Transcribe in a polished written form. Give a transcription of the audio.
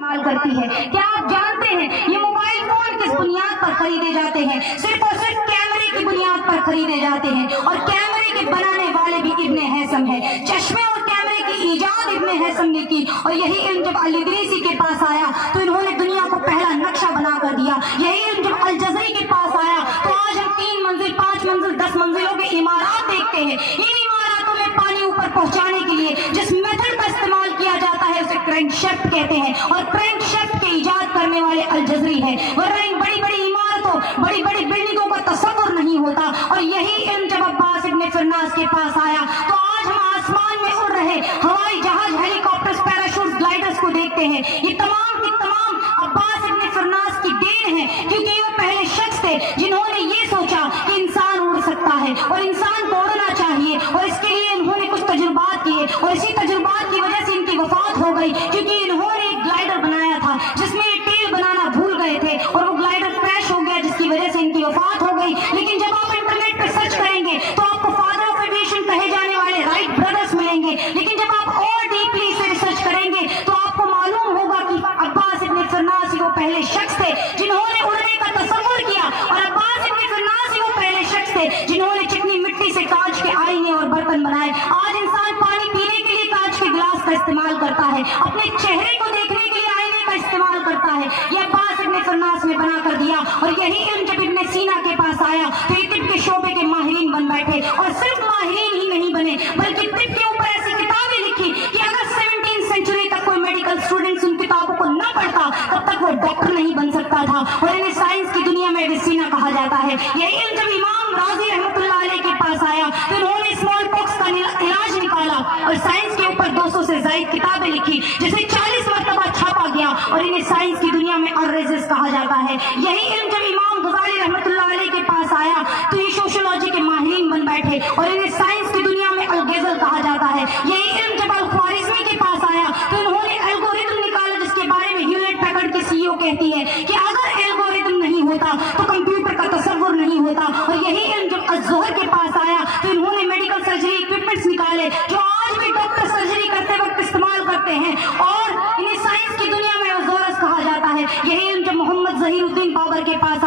استعمال کرتی ہے۔ کیا آپ جانتے ہیں یہ موبائل فون کس بنیاد پر خریدے جاتے ہیں؟ صرف اور صرف کیمرے کی بنیاد پر خریدے جاتے ہیں، اور کیمرے کے بنانے والے بھی ابن ہیثم ہے۔ چشمے اور کیمرے کی ایجاد ابن ہیثم نے کی، اور یہی علم جب الادریسی کے پاس آیا تو انہوں نے دنیا کو پہلا نقشہ بنا کر دیا۔ یہی علم جب الجزری کے پاس آیا تو آج ہم 3 منزل 5 منزل 10 منزلوں کے عمارات دیکھتے ہیں۔ ان عماراتوں میں پانی اوپر پہنچانے کے لیے جس میتھڈ کا استعمال کیا جاتا ہے اسے کرنک شافٹ کہتے ہیں، اور کرنک شافٹ کے ایجاد کرنے والے الجزری ہے۔ ورنہ ان بڑی بڑی عمارتوں بڑی بڑی بلڈنگوں کا تصور نہیں ہوتا۔ اور یہی علم جب عباس ابن فرناس کے پاس آیا تو آج ہم آسمان میں اڑ رہے ہوائی جہاز، ہیلی کاپٹرز، پیراشوٹ، گلائڈرز کو دیکھتے ہیں۔ یہ تمام کی تمام عباس ابن فرناس کی دین ہے، کیونکہ وہ پہلے شخص تھے جنہوں نے یہ سوچا کہ انسان اڑ سکتا ہے اور انسان کو اڑنا چاہیے، اور اس کے لیے انہوں نے کچھ تجربات کیے، اور اسی تجربات کی وجہ سے ان کی وفات ہو گئی، کیونکہ انہوں نے ایک گلائڈر بنایا تھا جس میں یہ ٹیل بنانا بھول گئے تھے، اور وہ گلائڈر کریش ہو گیا جس کی وجہ سے ان کی وفات ہو گئی۔ لیکن جب آپ انٹرنیٹ پہ سرچ کریں گے تو آپ کو فادر آف ایویشن کہے جانے والے رائٹ بردرز ملیں گے، لیکن جب آپ اور ڈیپلی سے ریسرچ کریں گے تو آپ کو معلوم ہوگا کہ عباس ابن فرناس وہ پہلے شخص تھے جنہوں نے اڑنے کا تصور کیا، اور عباس ابن فرناس وہ پہلے شخص تھے جنہوں نے چکنی مٹی سے کانچ کے آئینے اور برتن بنائے۔ آج انسان پانی پینے کے لیے کانچ کے گلاس کا استعمال کرتا ہے، اپنے چہرے کو دیکھنے کے لیے آئینے کا استعمال کرتا ہے۔ یہ عباس ابن فرناس نے بنا کر دیا، اور یہی علم جب ابن سینا کے پاس آیا تو یہ طب کے شعبے کے ماہرین بن بیٹھے، اور صرف ماہرین ہی نہیں بنے بلکہ طب کے اوپر ایسی کتابیں لکھی کہ اگر 17 سینچری تک کوئی میڈیکل اسٹوڈنٹ ان کتابوں کو نہ پڑھتا تب تک وہ ڈاکٹر نہیں بن سکتا تھا، اور انہیں سائنس کی دنیا میں ابن سینا کہا جاتا ہے۔ یہی علم جب امام راضی رحمۃ اللہ علیہ کے پاس آیا تو انہوں نے اسمال پاکس کا علاج نکالا، اور سائنس کے اوپر 200 سے زائد کتابیں لکھی جسے 40 مرتبہ چھاپا گیا، اور انہیں سائنس کی دنیا میں الریزز کہا جاتا ہے۔ یہی علم جب امام غزالی رحمۃ اللہ علیہ کے پاس آیا تو یہ سوشیولوجی کے ماہرین بن بیٹھے، اور انہیں سائنس کی دنیا میں الگیزل کہا جاتا ہے۔ یہی علم جب الخوارزمی کے پاس آیا تو انہوں نے الگوریتم نکالا جس کے بارے میں ہیولیٹ پیکرڈ کی CEO کہتی ہے کہ اگر الگوریتم نہیں ہوتا تو کمپیوٹر کا تصور نہیں ہوتا۔ اور یہی علم جب الظہر کے پاس آیا تو انہوں نے میڈیکل سرجری اکوپمنٹس نکالے جو آج بھی ڈاکٹر سرجری کرتے وقت استعمال کرتے ہیں، اور انہیں سائنس کی دنیا میں الزورس کہا جاتا ہے۔ یہی علم جب محمد ظہیر الدین بابر کے پاس